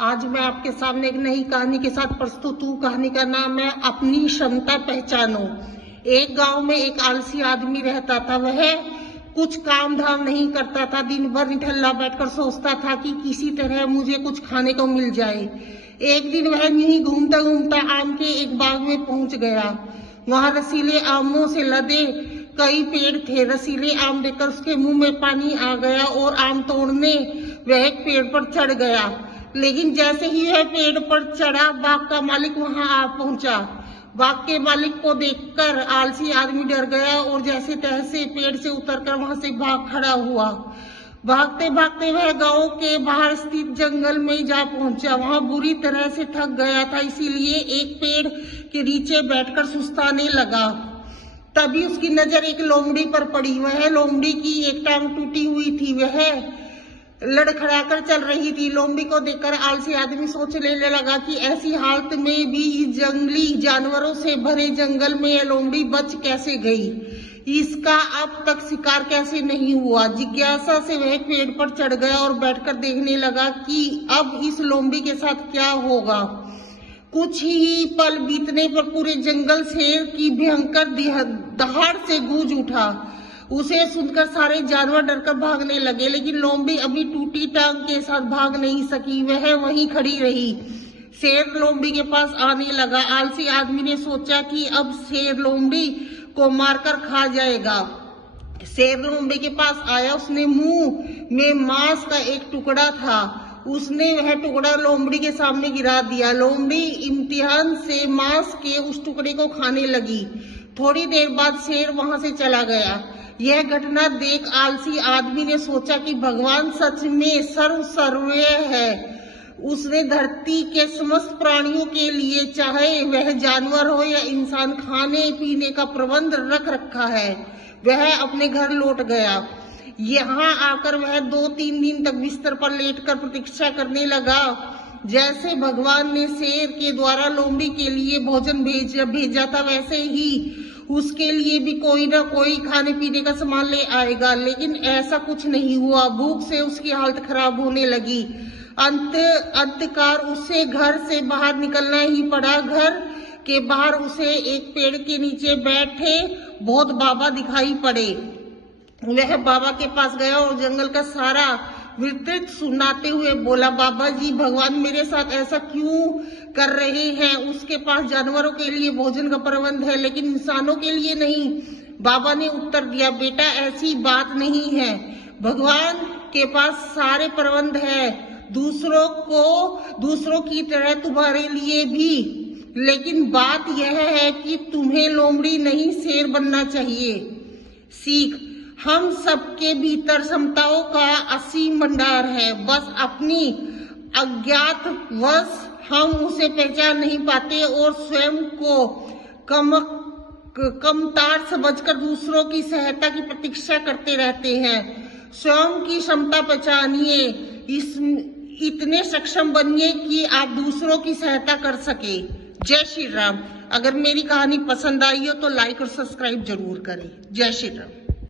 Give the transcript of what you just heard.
आज मैं आपके सामने एक नई कहानी के साथ प्रस्तुत हूँ। कहानी का नाम है अपनी क्षमता पहचानो। एक गांव में एक आलसी आदमी रहता था। वह कुछ काम धाम नहीं करता था। दिन भर निठल्ला बैठकर सोचता था कि किसी तरह मुझे कुछ खाने को मिल जाए। एक दिन वह यूं घूमता घूमता आम के एक बाग में पहुंच गया। वहां रसीले आमों से लदे कई पेड़ थे। रसीले आम देखकर उसके मुंह में पानी आ गया और आम तोड़ने वह एक पेड़ पर चढ़ गया। लेकिन जैसे ही वह पेड़ पर चढ़ा, बाग का मालिक वहां आ पहुंचा। बाग के मालिक को देखकर आलसी आदमी डर गया और जैसे तैसे पेड़ से उतरकर वहां से भाग खड़ा हुआ। भागते भागते वह गांव के बाहर स्थित जंगल में जा पहुंचा। वहां बुरी तरह से थक गया था, इसीलिए एक पेड़ के नीचे बैठकर सुस्ताने लगा। तभी उसकी नजर एक लोमड़ी पर पड़ी। वह लोमड़ी की एक टांग टूटी हुई थी। वह लड़खड़ाकर चल रही थी। लोमड़ी को देखकर आलसी आदमी सोचने लगा कि ऐसी हालत में भी इस जंगली जानवरों से भरे जंगल में यह लोमड़ी बच कैसे गई, इसका अब तक शिकार कैसे नहीं हुआ। जिज्ञासा से वह पेड़ पर चढ़ गया और बैठकर देखने लगा कि अब इस लोमड़ी के साथ क्या होगा। कुछ ही पल बीतने पर पूरे जंगल शेर की भयंकर दहाड़ से गूंज उठा। उसे सुनकर सारे जानवर डरकर भागने लगे, लेकिन लोमड़ी अभी टूटी टांग के साथ भाग नहीं सकी। वह वहीं खड़ी रही। शेर लोमड़ी के पास आने लगा। आलसी आदमी ने सोचा कि अब शेर लोमड़ी को मारकर खा जाएगा। शेर लोमड़ी के पास आया। उसने मुंह में मांस का एक टुकड़ा था। उसने वह टुकड़ा लोमड़ी के सामने गिरा दिया। लोमड़ी इम्तिहान से मांस के उस टुकड़े को खाने लगी। थोड़ी देर बाद शेर वहां से चला गया। यह घटना देख आलसी आदमी ने सोचा कि भगवान सच में सर्वसर्वज्ञ है। उसने धरती के समस्त प्राणियों के लिए, चाहे वह जानवर हो या इंसान, खाने पीने का प्रबंध रख रखा है। वह अपने घर लौट गया। यहाँ आकर वह 2-3 दिन तक बिस्तर पर लेटकर प्रतीक्षा करने लगा। जैसे भगवान ने शेर के द्वारा लोमड़ी के लिए भोजन भेजा था, वैसे ही उसके लिए भी कोई ना कोई खाने पीने का सामान ले आएगा। लेकिन ऐसा कुछ नहीं हुआ। भूख से उसकी हालत खराब होने लगी। अंतकार उसे घर से बाहर निकलना ही पड़ा। घर के बाहर उसे एक पेड़ के नीचे बैठे बहुत बाबा दिखाई पड़े। वह बाबा के पास गया और जंगल का सारा वृत्तांत सुनाते हुए बोला, बाबा जी, भगवान मेरे साथ ऐसा क्यों कर रहे हैं? उसके पास जानवरों के लिए भोजन का प्रबंध है, लेकिन इंसानों के लिए नहीं। बाबा ने उत्तर दिया, बेटा, ऐसी बात नहीं है। भगवान के पास सारे प्रबंध है, दूसरों की तरह तुम्हारे लिए भी। लेकिन बात यह है कि तुम्हें लोमड़ी नहीं शेर बनना चाहिए। सीख, हम सबके भीतर क्षमताओं का असीम भंडार है। बस अपनी अज्ञातवश हम उसे पहचान नहीं पाते और स्वयं को कमतर समझकर दूसरों की सहायता की प्रतीक्षा करते रहते हैं। स्वयं की क्षमता पहचानिए, इतने सक्षम बनिए कि आप दूसरों की सहायता कर सके। जय श्री राम। अगर मेरी कहानी पसंद आई हो तो लाइक और सब्सक्राइब जरूर करें। जय श्री राम।